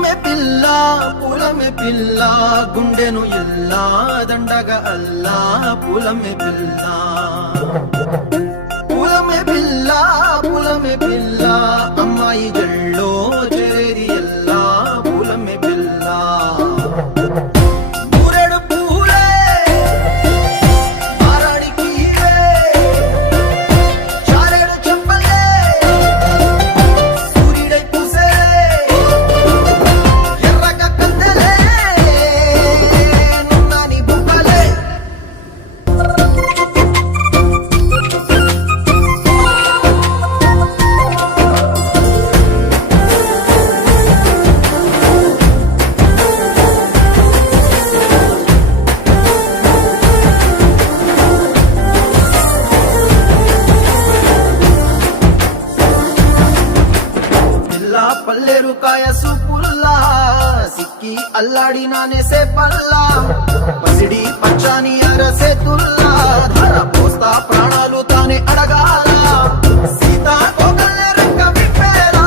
పూలమే పిల్ల గుండెను ఎల్లా దండగ అల్లా పూలమే పిల్ల పూలమే పిల్ల అమ్మాయి జల్లో చేరేది ఎల్లా పూలమే పిల్ల ఊరేడు పూలే మారాడికి చారేడు చెప్పలే సూర్యుడై పూసే ఎర్రగా కందెలే నున్నాని బుగ్గలే పల్లేరు కాయ సూపుల్లా సిక్కి అల్లాడి నానేసే పల్లా పసిడి పచ్చాని అరసే తుల్లా ధర పోస్తా ప్రాణాలు తానే అడగాల సీతా కోగల్లే రెక్క విప్పేలా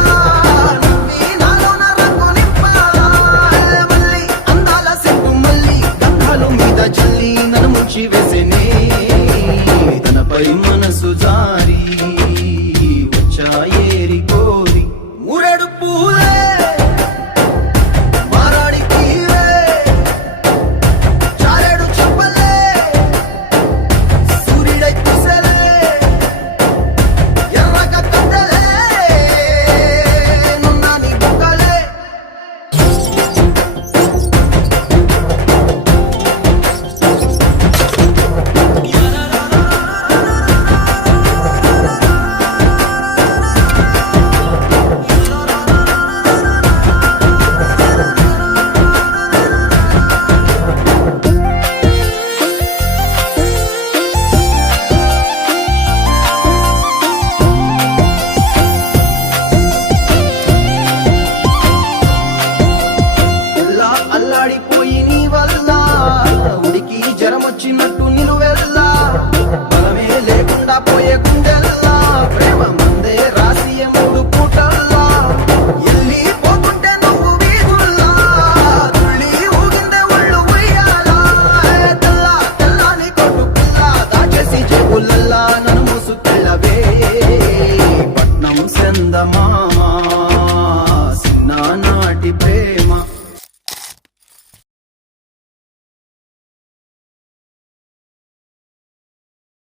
నవ్వి నాలోన రంగు నింపాలా మళ్ళీ అందాల సెట్టు మళ్ళీ గంధాలు మీద జల్లి నన్ను ముంచి వేసేనే తనపై మనసు జా